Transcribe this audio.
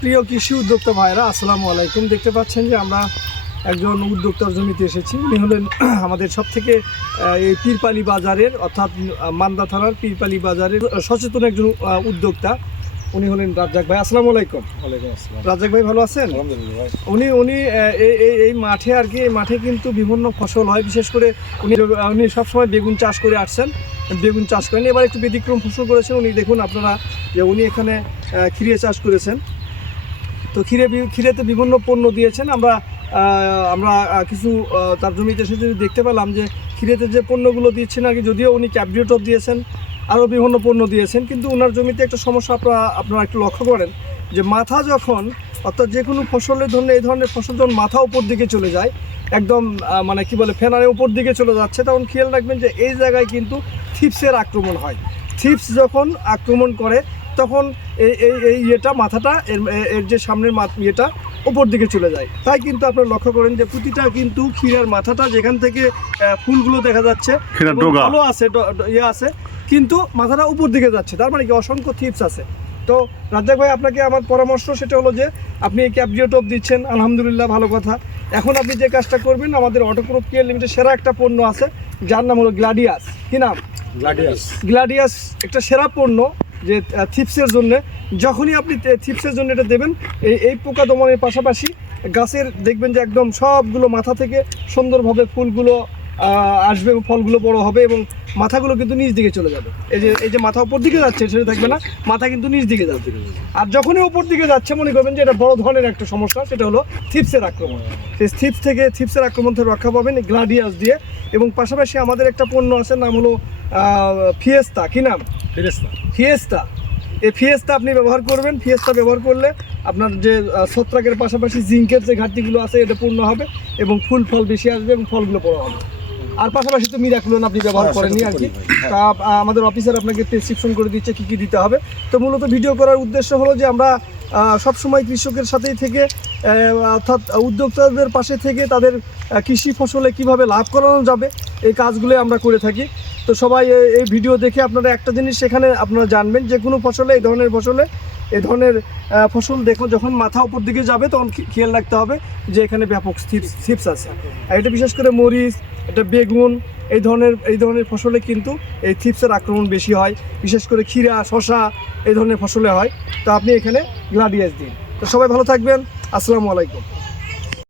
প্রিয় কৃষি উদ্যোক্তা ভাইরা, আসসালামু আলাইকুম। দেখতে পাচ্ছেন যে আমরা একজন উদ্যোক্তার জমিতে এসেছি। উনি হলেন আমাদের সবথেকে এই পীরপালি বাজারের, অর্থাৎ মান্দা থানার পীরপালি বাজারের সচেতন একজন উদ্যোক্তা। উনি হলেন রাজ্জাক ভাই। আসসালামু আলাইকুম। ওয়ালাইকুম আসসালাম। রাজ্জাক ভাই ভালো আছেন? আলহামদুলিল্লাহ ভাই। উনি এই মাঠে আর কি, এই মাঠে কিন্তু বিভিন্ন ফসল হয়। বিশেষ করে উনি সবসময় বেগুন চাষ করে আসছেন, বেগুন চাষ করেন। এবার একটু ব্যতিক্রম ফসল করেছেন উনি। দেখুন আপনারা যে উনি এখানে ক্ষীরে চাষ করেছেন। তো ক্ষীরেতে বিভিন্ন পণ্য দিয়েছেন। আমরা কিছু তার জমিতে এসে যদি দেখতে পেলাম যে ক্ষীরেতে যে পণ্যগুলো দিচ্ছেন আর কি, যদিও উনি ক্যাবরিওটপ দিয়েছেন, আরও বিভিন্ন পণ্য দিয়েছেন, কিন্তু ওনার জমিতে একটা সমস্যা আপনারা একটু লক্ষ্য করেন যে মাথা যখন, অর্থাৎ যে কোনো ফসলের ধরনের এই ধরনের ফসল যখন মাথা উপর দিকে চলে যায়, একদম মানে কি বলে ফেনারে উপর দিকে চলে যাচ্ছে, তখন খেয়াল রাখবেন যে এই জায়গায় কিন্তু থিপসের আক্রমণ হয়। থিপস যখন আক্রমণ করে তখন এই ইয়েটা, মাথাটা এর যে সামনের ইয়েটা উপর দিকে চলে যায়। তাই কিন্তু আপনারা লক্ষ্য করেন যে প্রতিটা কিন্তু ক্ষীরার মাথাটা, যেখান থেকে ফুলগুলো দেখা যাচ্ছে ভালো আছে, ইয়ে আছে, কিন্তু মাথাটা উপর দিকে যাচ্ছে, তার মানে কি অসংখ্য থিপস আছে। তো রাজ্জাক ভাই, আপনাকে আমার পরামর্শ সেটা হলো যে আপনি ক্যাবরিওটপ দিচ্ছেন, আলহামদুলিল্লাহ, ভালো কথা। এখন আপনি যে কাজটা করবেন, আমাদের অটোক্রপ কেয়ার লিমিটেড সেরা একটা পণ্য আছে যার নাম হলো গ্লাডিয়াস। কি নাম? গ্লাডিয়াস একটা সেরা পণ্য যে থিপসের জন্য। যখনই আপনি থিপসের জন্য এটা দেবেন, এই পোকা দমনের পাশাপাশি গাছের দেখবেন যে একদম সবগুলো মাথা থেকে সুন্দরভাবে ফুলগুলো আসবে এবং ফলগুলো বড় হবে এবং মাথাগুলো কিন্তু নিচ দিকে চলে যাবে। এই যে মাথা উপর দিকে যাচ্ছে সেটা থাকবে না, মাথা কিন্তু নিচ দিকে যাবে। আর যখনই উপর দিকে যাচ্ছে, মনে করবেন যে এটা বড় ধরনের একটা সমস্যা, সেটা হলো থিপসের আক্রমণ। সেই থিপসের আক্রমণ থেকে রক্ষা পাবেন গ্লাডিয়াস দিয়ে। এবং পাশাপাশি আমাদের একটা পণ্য আছে, নাম হলো ফিয়েস্তা। কি নাম? ফিয়েস্তা। এই ফিয়েস্তা আপনি ব্যবহার করবেন। ফিয়েস্তা ব্যবহার করলে আপনার যে ছত্রাকের পাশাপাশি জিঙ্কের যে ঘাটতিগুলো আছে এটা পূর্ণ হবে এবং ফল বেশি আসবে এবং ফলগুলো বড় হবে। আর পাশাপাশি তো মিরাক্লোন আপনি ব্যবহার করেননি আর কি। তা আমাদের অফিসার আপনাকে প্রেসক্রিপশন করে দিচ্ছে কী কী দিতে হবে। তো মূলত ভিডিও করার উদ্দেশ্য হলো যে আমরা সবসময় কৃষকের সাথেই থেকে, অর্থাৎ উদ্যোক্তাদের পাশে থেকে তাদের কৃষি ফসলে কিভাবে লাভ করানো যাবে এই কাজগুলো আমরা করে থাকি। তো সবাই এই ভিডিও দেখে আপনারা একটা জিনিস সেখানে আপনারা জানবেন, যে কোনো ফসলে এই ধরনের ফসল দেখো যখন মাথা উপর দিকে যাবে তখন খেয়াল রাখতে হবে যে এখানে ব্যাপক থিপস আছে। আর এটা বিশেষ করে মরিচ, এটা বেগুন, এই ধরনের ফসলে কিন্তু এই থিপসের আক্রমণ বেশি হয়। বিশেষ করে ক্ষীরা, শসা, এই ধরনের ফসলে হয়। তো আপনি এখানে গ্লাডিয়াস দিন। তো সবাই ভালো থাকবেন। আসসালামু আলাইকুম।